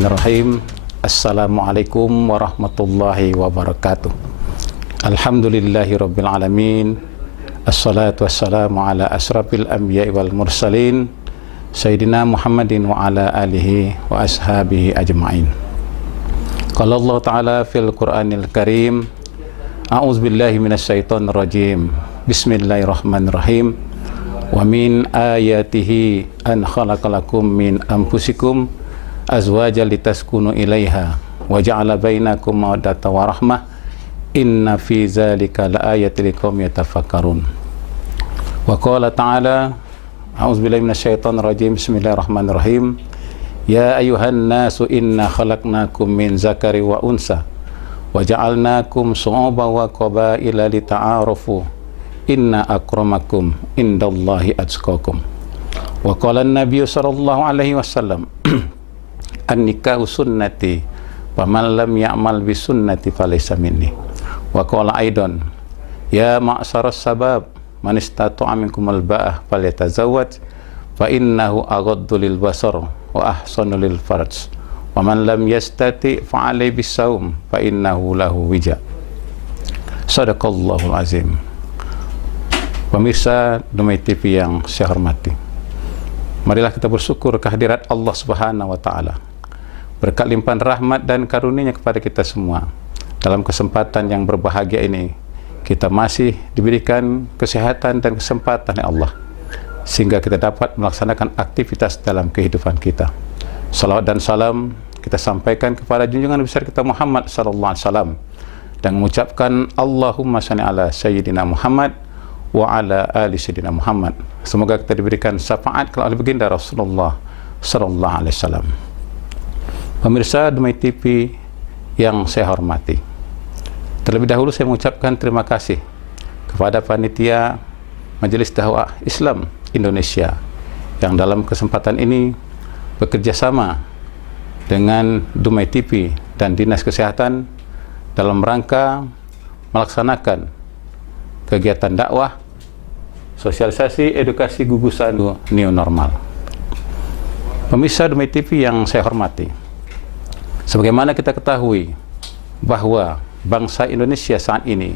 Bismillahirrahmanirrahim. Assalamualaikum warahmatullahi wabarakatuh. Alhamdulillahirabbil alamin. Assalatu wassalamu ala asrafil anbiya'i wal mursalin Sayyidina Muhammadin wa ala alihi wa ashabihi ajma'in. Qala Allah Ta'ala fil Qur'anil Karim, A'udzubillahi minasyaitonir rajim. Bismillahirrahmanirrahim. Wa min ayatihi an khalaqalakum min anfusikum azwajan litaskunu ilaiha wa ja'ala bainakum mawaddatan wa rahmah inna fi dzalika laayatil liqaumin yatafakkarun. Wa qala ta'ala, a'udzubillahi minasyaitonir rajim. Bismillahirrahmanirrahim. Ya ayyuhan nasu inna khalaqnakum min zakari wa unsa wa ja'alnakum syu'uban wa qabaila lita'arafu inna akramakum indallahi atqakum. Wa qala an-nabiy sallallahu alaihi wasallam an-nikahu sunnati wa man lam ya'mal bi sunnati falaysa minni. Wa qala aidan ya ma'syaras sabab man istata'a minkum al-ba'ah falyatazawwaj fa innahu aghaddu lil basar wa ahsanu lil farj wa man lam yastati fa alayhi bis-saum fa innahu lahu wija. Shadaqallahul azim. Pemirsa Dumai TV yang saya hormati, marilah kita bersyukur kehadirat Allah Subhanahu wa Ta'ala, berkat limpahan rahmat dan karunia kepada kita semua. Dalam kesempatan yang berbahagia ini, kita masih diberikan kesehatan dan kesempatan oleh Allah, sehingga kita dapat melaksanakan aktivitas dalam kehidupan kita. Salawat dan salam kita sampaikan kepada junjungan besar kita Muhammad sallallahu alaihi wasallam, dan mengucapkan Allahumma shalli ala Sayyidina Muhammad wa ala ali Sayyidina Muhammad. Semoga kita diberikan syafaat kalau oleh baginda Rasulullah sallallahu alaihi wasallam. Pemirsa Dumai TV yang saya hormati, terlebih dahulu saya mengucapkan terima kasih kepada panitia Majelis Dakwah Islam Indonesia yang dalam kesempatan ini bekerja sama dengan Dumai TV dan Dinas Kesehatan dalam rangka melaksanakan kegiatan dakwah, sosialisasi, edukasi gugusan new normal. Pemirsa Dumai TV yang saya hormati, sebagaimana kita ketahui bahwa bangsa Indonesia saat ini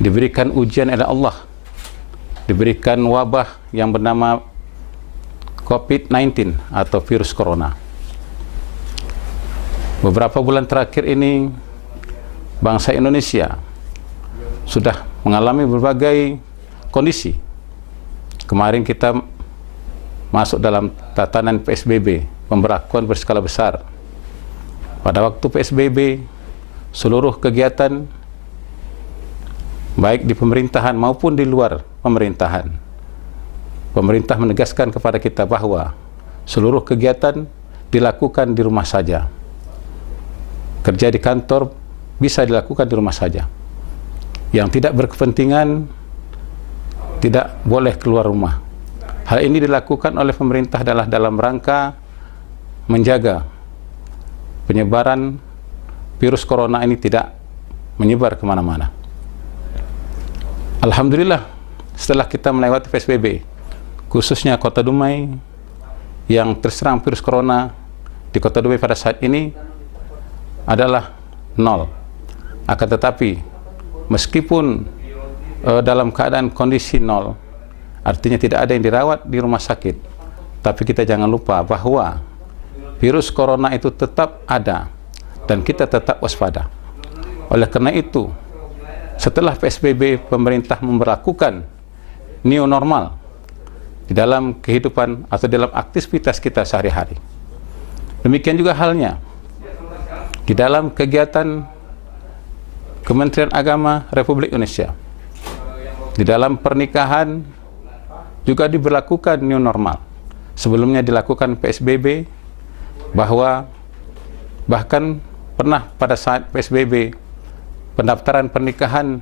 diberikan ujian oleh Allah, diberikan wabah yang bernama COVID-19 atau virus corona. Beberapa bulan terakhir ini bangsa Indonesia sudah mengalami berbagai kondisi. Kemarin kita masuk dalam tatanan PSBB, pemberlakuan berskala besar. Pada waktu PSBB, seluruh kegiatan baik di pemerintahan maupun di luar pemerintahan, pemerintah menegaskan kepada kita bahwa seluruh kegiatan dilakukan di rumah saja. Kerja di kantor bisa dilakukan di rumah saja. Yang tidak berkepentingan tidak boleh keluar rumah. Hal ini dilakukan oleh pemerintah adalah dalam rangka menjaga penyebaran virus corona ini tidak menyebar kemana-mana. Alhamdulillah, setelah kita melewati PSBB, khususnya Kota Dumai yang terserang virus corona, di Kota Dumai pada saat ini adalah 0. Akan tetapi meskipun dalam keadaan kondisi 0, artinya tidak ada yang dirawat di rumah sakit, tapi kita jangan lupa bahwa virus corona itu tetap ada dan kita tetap waspada. Oleh karena itu, setelah PSBB, pemerintah memberlakukan new normal di dalam kehidupan atau dalam aktivitas kita sehari-hari. Demikian juga halnya di dalam kegiatan Kementerian Agama Republik Indonesia. Di dalam pernikahan juga diberlakukan new normal. Sebelumnya dilakukan PSBB, bahwa bahkan pernah pada saat PSBB pendaftaran pernikahan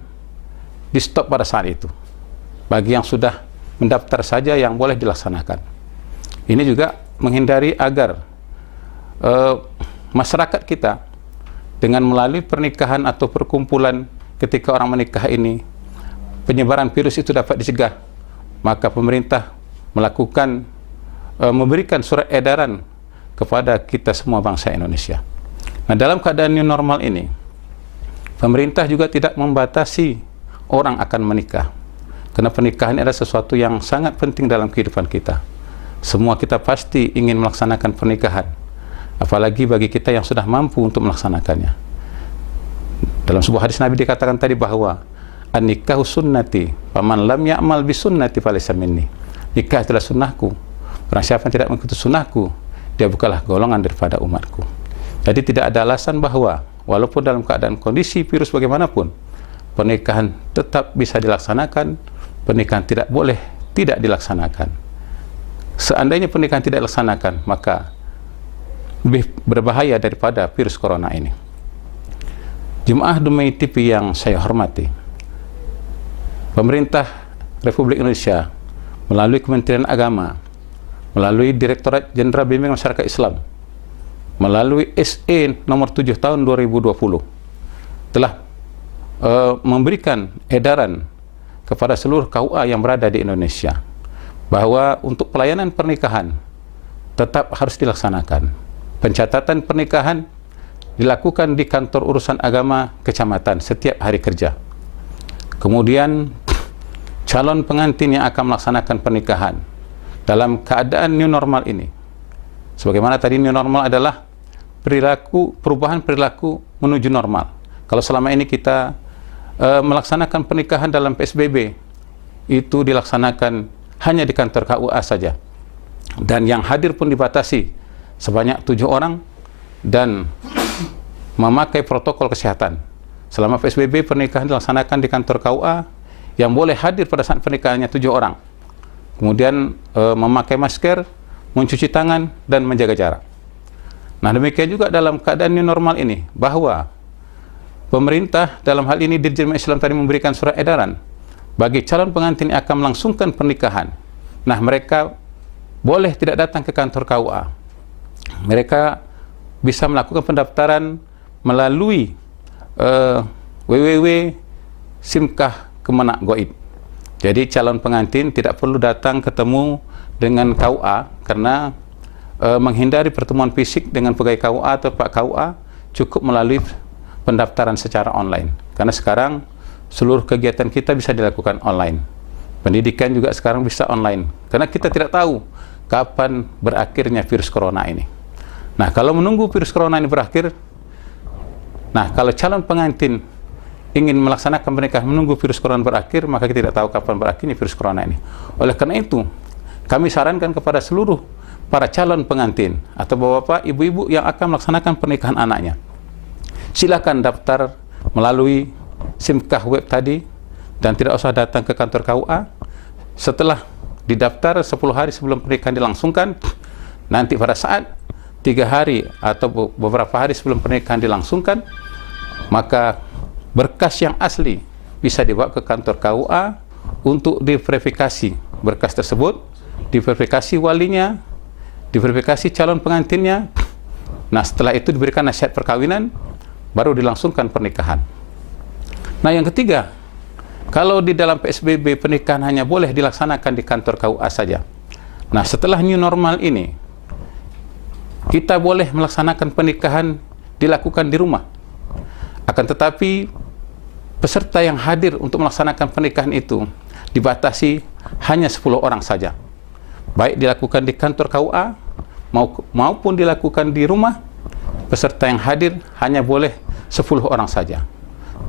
di stop pada saat itu. Bagi yang sudah mendaftar saja yang boleh dilaksanakan. Ini juga menghindari agar masyarakat kita dengan melalui pernikahan atau perkumpulan ketika orang menikah ini, penyebaran virus itu dapat dicegah. Maka pemerintah melakukan memberikan surat edaran kepada kita semua bangsa Indonesia. Nah, dalam keadaan new normal ini, pemerintah juga tidak membatasi orang akan menikah. Karena pernikahan adalah sesuatu yang sangat penting dalam kehidupan kita. Semua kita pasti ingin melaksanakan pernikahan. Apalagi bagi kita yang sudah mampu untuk melaksanakannya. Dalam sebuah hadis Nabi dikatakan tadi bahwa an-nikahu sunnati, faman lam ya'mal bi sunnati falaysa minni. Nikah adalah sunnahku. Barang siapa yang tidak mengikuti sunnahku, dia bukanlah golongan daripada umatku. Jadi tidak ada alasan bahwa walaupun dalam keadaan kondisi virus bagaimanapun, pernikahan tetap bisa dilaksanakan, pernikahan tidak boleh tidak dilaksanakan. Seandainya pernikahan tidak dilaksanakan, maka lebih berbahaya daripada virus corona ini. Jemaah Dumai TV yang saya hormati, pemerintah Republik Indonesia melalui Kementerian Agama, melalui Direktorat Jenderal Bimbingan Masyarakat Islam, melalui SE nomor 7 tahun 2020 telah memberikan edaran kepada seluruh KUA yang berada di Indonesia bahwa untuk pelayanan pernikahan tetap harus dilaksanakan. Pencatatan pernikahan dilakukan di kantor urusan agama kecamatan setiap hari kerja. Kemudian calon pengantin yang akan melaksanakan pernikahan dalam keadaan new normal ini, sebagaimana tadi new normal adalah perubahan perilaku menuju normal. Kalau selama ini kita melaksanakan pernikahan dalam PSBB, itu dilaksanakan hanya di kantor KUA saja, dan yang hadir pun dibatasi sebanyak 7 orang dan memakai protokol kesehatan. Selama PSBB, pernikahan dilaksanakan di kantor KUA, yang boleh hadir pada saat pernikahannya 7 orang. Kemudian memakai masker, mencuci tangan, dan menjaga jarak. Nah, demikian juga dalam keadaan new normal ini, bahwa pemerintah dalam hal ini Dirjen Islam tadi memberikan surat edaran bagi calon pengantin yang akan melangsungkan pernikahan. Nah, mereka boleh tidak datang ke kantor KUA. Mereka bisa melakukan pendaftaran melalui www.simkah.kemenak.goib. Jadi calon pengantin tidak perlu datang ketemu dengan KUA karena menghindari pertemuan fisik dengan pegawai KUA atau Pak KUA, cukup melalui pendaftaran secara online. Karena sekarang seluruh kegiatan kita bisa dilakukan online. Pendidikan juga sekarang bisa online. Karena kita tidak tahu kapan berakhirnya virus corona ini. Nah, kalau menunggu virus corona ini berakhir, nah kalau calon pengantin ingin melaksanakan pernikahan menunggu virus corona berakhir, maka kita tidak tahu kapan berakhirnya virus corona ini. Oleh karena itu, kami sarankan kepada seluruh para calon pengantin atau bapak-bapak, ibu-ibu yang akan melaksanakan pernikahan anaknya, silakan daftar melalui SIMKAH web tadi dan tidak usah datang ke kantor KUA. Setelah didaftar 10 hari sebelum pernikahan dilangsungkan, nanti pada saat 3 hari atau beberapa hari sebelum pernikahan dilangsungkan, maka berkas yang asli bisa dibawa ke kantor KUA untuk diverifikasi berkas tersebut, diverifikasi walinya, diverifikasi calon pengantinnya. Nah, setelah itu diberikan nasihat perkawinan, baru dilangsungkan pernikahan. Nah, yang ketiga, kalau di dalam PSBB pernikahan hanya boleh dilaksanakan di kantor KUA saja. Nah, setelah new normal ini, kita boleh melaksanakan pernikahan dilakukan di rumah. Akan tetapi, peserta yang hadir untuk melaksanakan pernikahan itu dibatasi hanya 10 orang saja. Baik dilakukan di kantor KUA maupun dilakukan di rumah, peserta yang hadir hanya boleh 10 orang saja.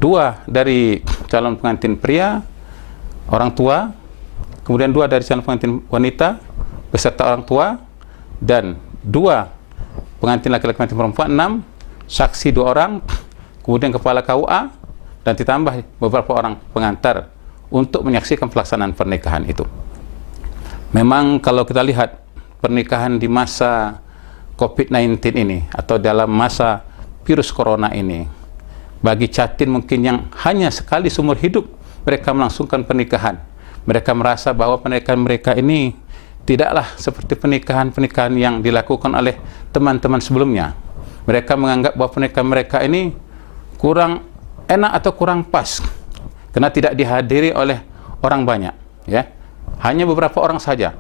2 dari calon pengantin pria, orang tua, kemudian 2 dari calon pengantin wanita, beserta orang tua, dan 2 pengantin laki-laki pengantin perempuan, 6 saksi 2 orang, kemudian kepala KUA, dan ditambah beberapa orang pengantar untuk menyaksikan pelaksanaan pernikahan itu. Memang kalau kita lihat pernikahan di masa COVID-19 ini atau dalam masa virus corona ini, bagi catin mungkin yang hanya sekali seumur hidup mereka melangsungkan pernikahan, mereka merasa bahwa pernikahan mereka ini tidaklah seperti pernikahan-pernikahan yang dilakukan oleh teman-teman sebelumnya. Mereka menganggap bahwa pernikahan mereka ini kurang enak atau kurang pas karena tidak dihadiri oleh orang banyak, ya, hanya beberapa orang saja.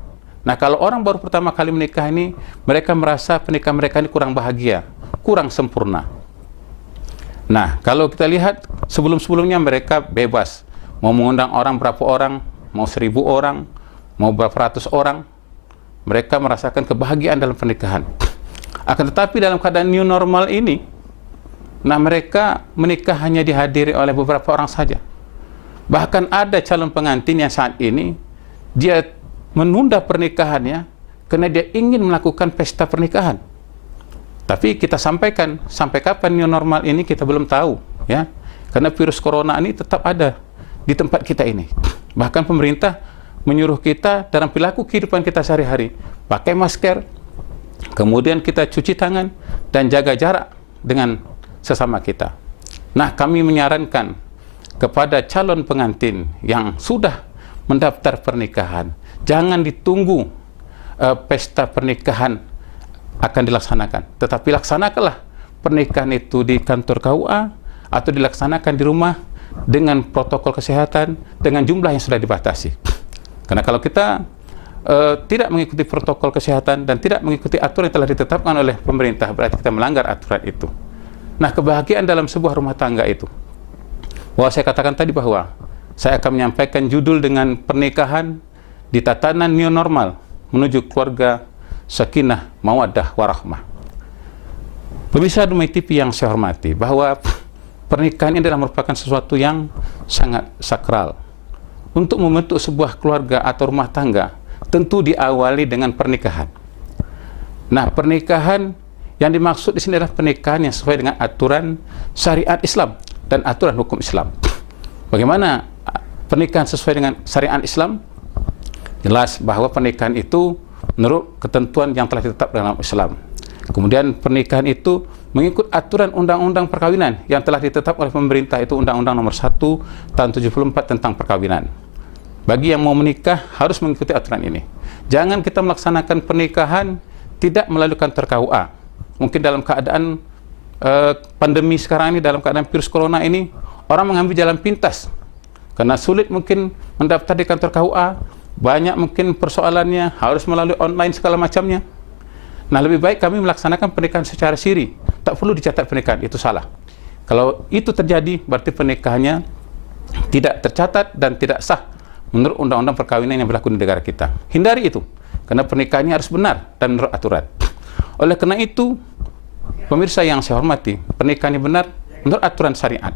Nah, kalau orang baru pertama kali menikah ini, mereka merasa pernikahan mereka ini kurang bahagia, kurang sempurna. Nah, kalau kita lihat sebelum-sebelumnya mereka bebas, mau mengundang orang berapa orang, mau 1000 orang, mau berapa ratus orang, mereka merasakan kebahagiaan dalam pernikahan. Akan tetapi dalam keadaan new normal ini, nah mereka menikah hanya dihadiri oleh beberapa orang saja. Bahkan ada calon pengantin yang saat ini, dia menunda pernikahannya karena dia ingin melakukan pesta pernikahan. Tapi kita sampaikan, sampai kapan new normal ini kita belum tahu, ya. Karena virus corona ini tetap ada di tempat kita ini. Bahkan pemerintah menyuruh kita dalam perilaku kehidupan kita sehari-hari, pakai masker, kemudian kita cuci tangan dan jaga jarak dengan sesama kita. Nah, kami menyarankan kepada calon pengantin yang sudah mendaftar pernikahan, jangan ditunggu pesta pernikahan akan dilaksanakan, tetapi laksanakanlah pernikahan itu di kantor KUA atau dilaksanakan di rumah dengan protokol kesehatan, dengan jumlah yang sudah dibatasi. Karena kalau kita tidak mengikuti protokol kesehatan dan tidak mengikuti aturan yang telah ditetapkan oleh pemerintah, berarti kita melanggar aturan itu. Nah, kebahagiaan dalam sebuah rumah tangga itu, bahwa saya katakan tadi bahwa saya akan menyampaikan judul dengan pernikahan di tatanan new normal menuju keluarga sakinah, mawaddah, warahmah. Pemirsa Dumai TV yang saya hormati, bahwa pernikahan ini adalah merupakan sesuatu yang sangat sakral. Untuk membentuk sebuah keluarga atau rumah tangga, tentu diawali dengan pernikahan. Nah, pernikahan yang dimaksud di sini adalah pernikahan yang sesuai dengan aturan syariat Islam dan aturan hukum Islam. Bagaimana pernikahan sesuai dengan syariat Islam? Jelas bahwa pernikahan itu menurut ketentuan yang telah ditetapkan dalam Islam. Kemudian pernikahan itu mengikut aturan undang-undang perkawinan yang telah ditetapkan oleh pemerintah, itu Undang-Undang Nomor 1 Tahun 74 tentang perkawinan. Bagi yang mau menikah harus mengikuti aturan ini. Jangan kita melaksanakan pernikahan tidak melalui kantor KUA. Mungkin dalam keadaan pandemi sekarang ini, dalam keadaan virus corona ini, orang mengambil jalan pintas karena sulit mungkin mendaftar di kantor KUA, banyak mungkin persoalannya, harus melalui online segala macamnya. Nah, lebih baik kami melaksanakan pernikahan secara siri, tak perlu dicatat pernikahan, itu salah. Kalau itu terjadi, berarti pernikahannya tidak tercatat dan tidak sah menurut undang-undang perkawinan yang berlaku di negara kita. Hindari itu, karena pernikahannya harus benar dan menurut aturan. Oleh karena itu, pemirsa yang saya hormati, pernikahan yang benar menurut aturan syariat.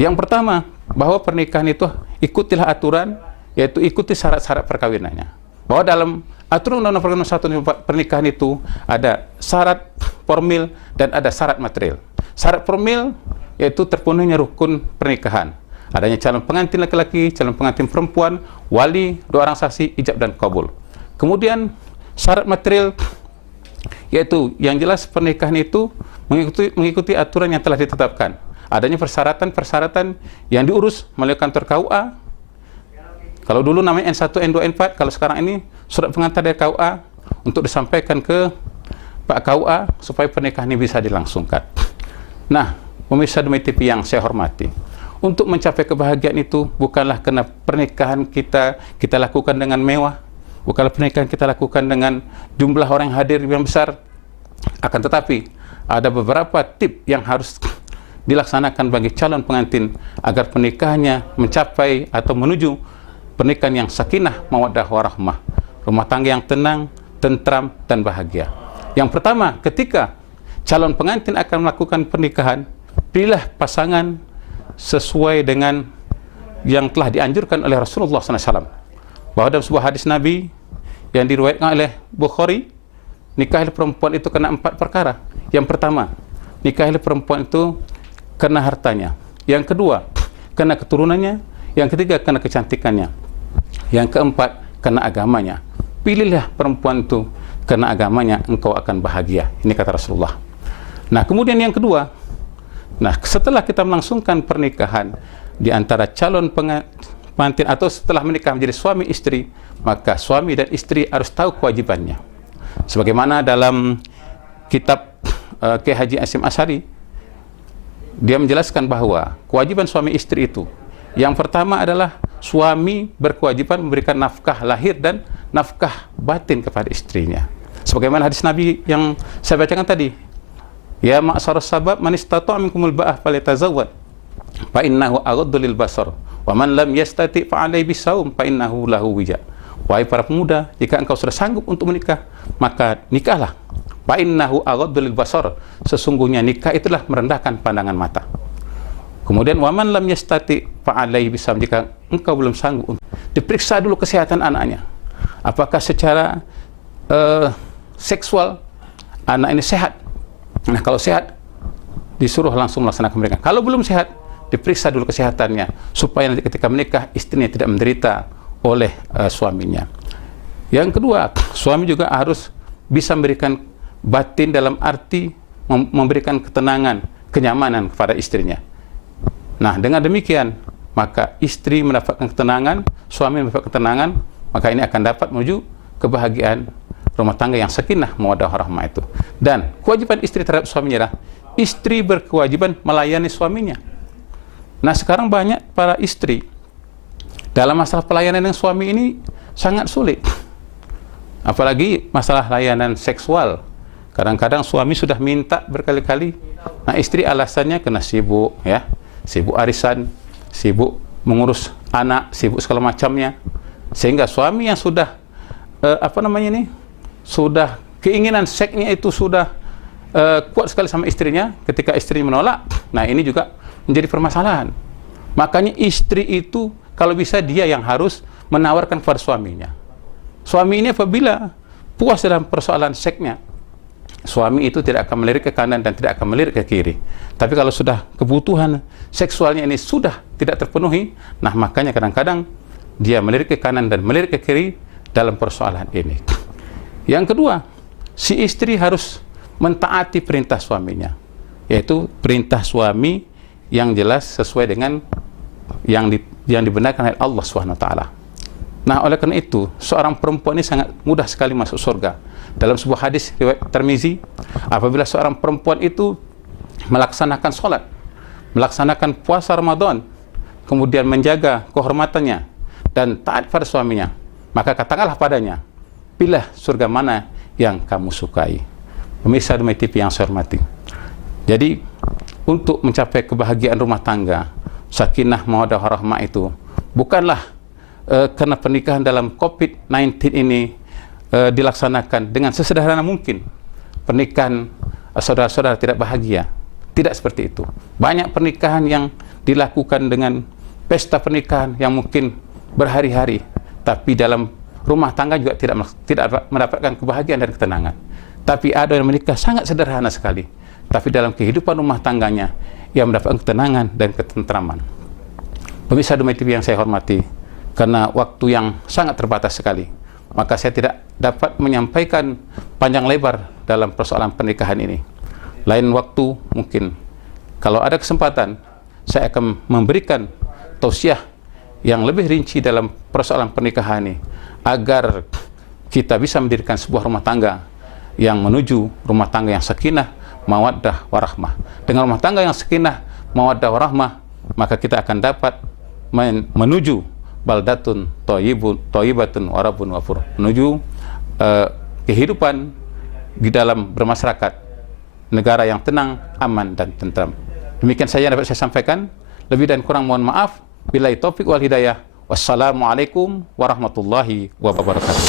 Yang pertama, bahwa pernikahan itu ikutilah aturan, yaitu ikuti syarat-syarat perkawinannya. Bahwa dalam aturan Undang-Undang Perkawinan 1 pernikahan itu ada syarat formil dan ada syarat material. Syarat formil yaitu terpenuhnya rukun pernikahan. Adanya calon pengantin laki-laki, calon pengantin perempuan, wali, 2 orang saksi, ijab dan kabul. Kemudian syarat material yaitu yang jelas pernikahan itu mengikuti aturan yang telah ditetapkan. Adanya persyaratan-persyaratan yang diurus melalui kantor KUA. Kalau dulu namanya N1, N2, N4, kalau sekarang ini surat pengantar dari KUA untuk disampaikan ke Pak KUA supaya pernikahan ini bisa dilangsungkan. Nah, pemirsa Dumai TV yang saya hormati, untuk mencapai kebahagiaan itu bukanlah karena pernikahan kita lakukan dengan mewah, bukanlah pernikahan kita lakukan dengan jumlah orang yang hadir yang besar. Akan tetapi ada beberapa tip yang harus dilaksanakan bagi calon pengantin agar pernikahannya mencapai atau menuju pernikahan yang sakinah, mawaddah, warahmah, rumah tangga yang tenang, tentram, dan bahagia. Yang pertama, ketika calon pengantin akan melakukan pernikahan, pilihlah pasangan sesuai dengan yang telah dianjurkan oleh Rasulullah SAW. Bahwa dalam sebuah hadis Nabi yang diriwayatkan oleh Bukhari, nikahi perempuan itu kena 4 perkara. Yang pertama, nikahi perempuan itu kena hartanya. Yang kedua, kena keturunannya. Yang ketiga, kena kecantikannya. Yang keempat, kena agamanya. Pilihlah perempuan itu kena agamanya, engkau akan bahagia. Ini kata Rasulullah. Nah, kemudian yang kedua, nah setelah kita melangsungkan pernikahan di antara calon pengantin atau setelah menikah menjadi suami istri, maka suami dan istri harus tahu kewajibannya. Sebagaimana dalam kitab Kiai Haji Hasyim Asy'ari, dia menjelaskan bahwa kewajiban suami istri itu, yang pertama adalah suami berkewajiban memberikan nafkah lahir dan nafkah batin kepada istrinya. Sebagaimana hadis Nabi yang saya bacakan tadi, ya ma'syarus sabab man istata'a minkumul ba'ah falyatazawwad fa innahu aghaddu lil basar wa man lam yastati' fa alayhi bisawm fa innahu lahu wija. Wahai para pemuda, jika engkau sudah sanggup untuk menikah, maka nikahlah. Fa innahu aghaddu lil basar, sesungguhnya nikah itulah merendahkan pandangan mata. Kemudian wa man lam yastati' fa alayhi bisawm, jika engkau belum sanggup, diperiksa dulu kesehatan anaknya. Apakah secara seksual anak ini sehat? Nah, kalau sehat, disuruh langsung melaksanakan pernikahan. Kalau belum sehat, diperiksa dulu kesehatannya, supaya nanti ketika menikah, istrinya tidak menderita oleh suaminya. Yang kedua, suami juga harus bisa memberikan batin dalam arti memberikan ketenangan, kenyamanan kepada istrinya. Nah, dengan demikian, maka istri mendapatkan ketenangan, suami mendapatkan ketenangan, maka ini akan dapat menuju kebahagiaan rumah tangga yang sakinah mawaddah warahmah itu. Dan kewajiban istri terhadap suaminya adalah istri berkewajiban melayani suaminya. Nah, sekarang banyak para istri dalam masalah pelayanan dengan suami ini sangat sulit. Apalagi masalah layanan seksual. Kadang-kadang suami sudah minta berkali-kali. Nah, istri alasannya kena sibuk, ya, sibuk arisan, sibuk mengurus anak, sibuk segala macamnya. Sehingga suami yang sudah sudah keinginan seksnya itu sudah kuat sekali sama istrinya, ketika istri menolak, nah ini juga menjadi permasalahan. Makanya istri itu kalau bisa dia yang harus menawarkan kepada suaminya. Suami ini apabila puas dalam persoalan seksnya, suami itu tidak akan melirik ke kanan dan tidak akan melirik ke kiri. Tapi kalau sudah kebutuhan seksualnya ini sudah tidak terpenuhi, nah makanya kadang-kadang dia melirik ke kanan dan melirik ke kiri dalam persoalan ini. Yang kedua, si istri harus mentaati perintah suaminya, yaitu perintah suami yang jelas sesuai dengan yang dibenarkan oleh Allah SWT. Nah, oleh karena itu, seorang perempuan ini sangat mudah sekali masuk surga. Dalam sebuah hadis riwayat Tirmizi, apabila seorang perempuan itu melaksanakan sholat, melaksanakan puasa Ramadan, kemudian menjaga kehormatannya dan taat pada suaminya, maka katakanlah padanya, pilih surga mana yang kamu sukai. Pemirsa Dumai TV yang saya hormati. Jadi, untuk mencapai kebahagiaan rumah tangga, sakinah mawaddah warahmah itu bukanlah karena pernikahan dalam COVID-19 ini dilaksanakan dengan sesederhana mungkin. Pernikahan saudara-saudara tidak bahagia. Tidak seperti itu. Banyak pernikahan yang dilakukan dengan pesta pernikahan yang mungkin berhari-hari, tapi dalam rumah tangga juga tidak mendapatkan kebahagiaan dan ketenangan. Tapi ada yang menikah sangat sederhana sekali, tapi dalam kehidupan rumah tangganya ia mendapatkan ketenangan dan ketentraman. Pemirsa Dumai TV yang saya hormati, karena waktu yang sangat terbatas sekali, maka saya tidak dapat menyampaikan panjang lebar dalam persoalan pernikahan ini. Lain waktu mungkin, kalau ada kesempatan, saya akan memberikan tausiah yang lebih rinci dalam persoalan pernikahan ini, agar kita bisa mendirikan sebuah rumah tangga yang menuju rumah tangga yang sakinah, mawaddah, warahmah. Dengan rumah tangga yang sakinah, mawaddah, warahmah, maka kita akan dapat menuju baldatun thayyibatun warabun wafur, menuju kehidupan di dalam bermasyarakat, negara yang tenang, aman, dan tentram. Demikian saja yang dapat saya sampaikan. Lebih dan kurang mohon maaf. Billahi taufik wal hidayah. Wassalamualaikum warahmatullahi wabarakatuh.